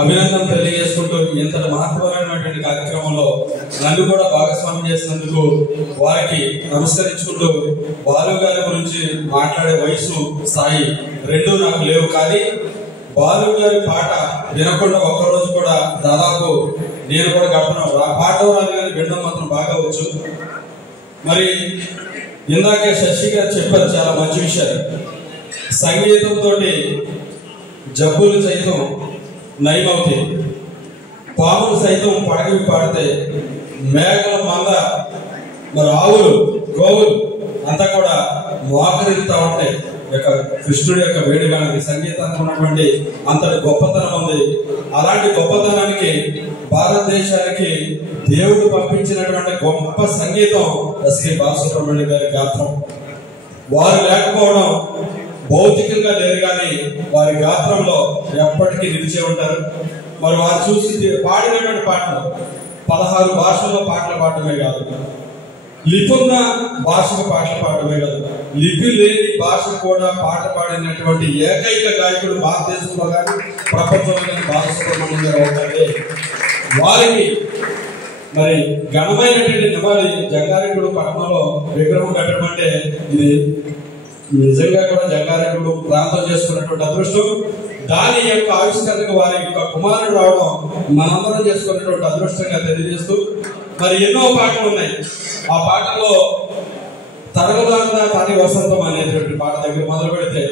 అభినందన తెలియజేసుకుంటూ ఇంతటి మహత్వమైనటువంటి కార్యక్రమంలో నన్ను కూడా భాగస్వామ్యం చేసినందుకు వారికి నమస్కరించుకుంటూ బాలు గారి గురించి మాట్లాడే వయసు స్థాయి రెండూ నాకు లేవు. కానీ బాలు గారి పాట వినకుండా ఒక్కరోజు కూడా దాదాపు నేను కూడా గడపను. పాట రాదు కానీ వినడం మాత్రం బాగా వచ్చు. మరి ఇందాకే శశి గారు చెప్పారు చాలా మంచి విషయాలు. సంగీతంతో జబ్బులు సైతం నయమవుతాయి, పాములు సైతం పడగవి పాడితే, మేఘల మంద మరి ఆవులు గోవులు అంతా కూడా మోకరిల్లుతా ఉంటాయి. కృష్ణుడి యొక్క వేడుగానికి సంగీతానికి ఉన్నటువంటి అంతటి గొప్పతనం ఉంది. అలాంటి గొప్పతనానికి భారతదేశానికి దేవుడు పంపించినటువంటి గొప్ప సంగీతం ఎస్కే బాలసుబ్రహ్మణ్యం గారి గాత్రం. వారు లేకపోవడం భౌతికంగా లేరు కానీ వారి గాత్రంలో ఎప్పటికీ నిలిచే ఉంటారు. మరి వారు చూసి పాడినటువంటి పాటలు 16 భాషల్లో పాటలు పాడటమే కాదు, లిపున్న భాషకు పాటలు పాడటమే కాదు, లిపి లేని భాష కూడా పాట పాడినటువంటి ఏకైక గాయకుడు భారతదేశంలో కానీ ప్రపంచంలో కానీ బాలసుబ్రహ్మణ్యం గారు అవుతారే. వారికి మరి ఘనమైనటువంటి నివాళి జంగారెడ్డి పట్టణంలో విగ్రహం కట్టడం అంటే ఇది నిజంగా కూడా జంగారెడ్డి ప్రాంతం చేసుకున్నటువంటి అదృష్టం. దాని యొక్క ఆవిష్కరణకు వారి యొక్క కుమారుడు రావడం మనందరం చేసుకున్నటువంటి అదృష్టంగా తెలియజేస్తూ మరి ఎన్నో పాటలు ఉన్నాయి. ఆ పాటల్లో తరగదాంత తాని వసంతం అనేటువంటి పాట దగ్గర మొదలు పెడితే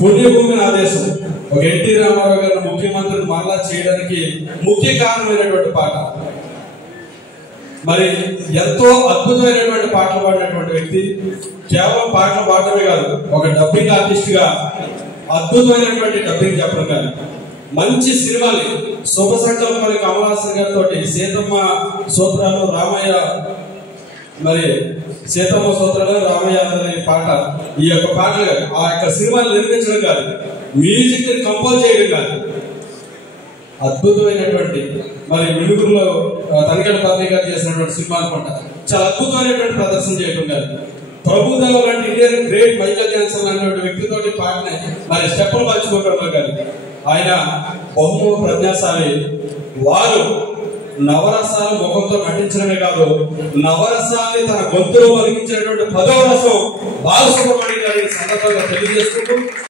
పుణ్యభూమి ఆదేశం ఒక ఎన్టీ రామారావు గారు ముఖ్యమంత్రిని మరలా చేయడానికి ముఖ్య కారణమైనటువంటి పాట. మరి ఎంతో అద్భుతమైనటువంటి పాటలు పాడినటువంటి వ్యక్తి. కేవలం పాటలు పాడటమే కాదు, ఒక డబ్బింగ్ ఆర్టిస్ట్ గా అద్భుతమైనటువంటి డబ్బింగ్ చెప్పడం కానీ మంచి సినిమాలు శుభ సంకల్పాలు కమల్ హాసన్ గారితో సీతమ్మ సూత్రాలు రామయ్య మరి సీతమ్మ సూత్రాలు రామయ్య అనే పాట, ఈ యొక్క పాటలు ఆ యొక్క సినిమాలు నిర్మించడం కాదు, మ్యూజిక్ ని కంపోజ్ చేయడం కాదు, అద్భుతమైనటువంటి మరి వెలుగులో తనిఖీల పాత్ర గారు చేసినటువంటి సినిమా అనుకుంటా చాలా అద్భుతమైనటువంటి ప్రదర్శన చేయడం కాదు. ప్రభుత్వం లాంటి ఇండియన్ గ్రేట్ మైకేల్ జాక్సన్ అనేటువంటి వ్యక్తితోటి పాటని మరి స్టెప్పులు మర్చిపోవడంలో కానీ ఆయన బహుముఖ ప్రజ్ఞాశాలి. వారు నవరసాలు ముఖంతో నటించడమే కాదు, నవరసాన్ని తన గొంతులో పలికించినటువంటి 10వ రసం బాలసుబ్రహ్మణ్యం గారి సందర్భంగా తెలియజేసుకుంటూ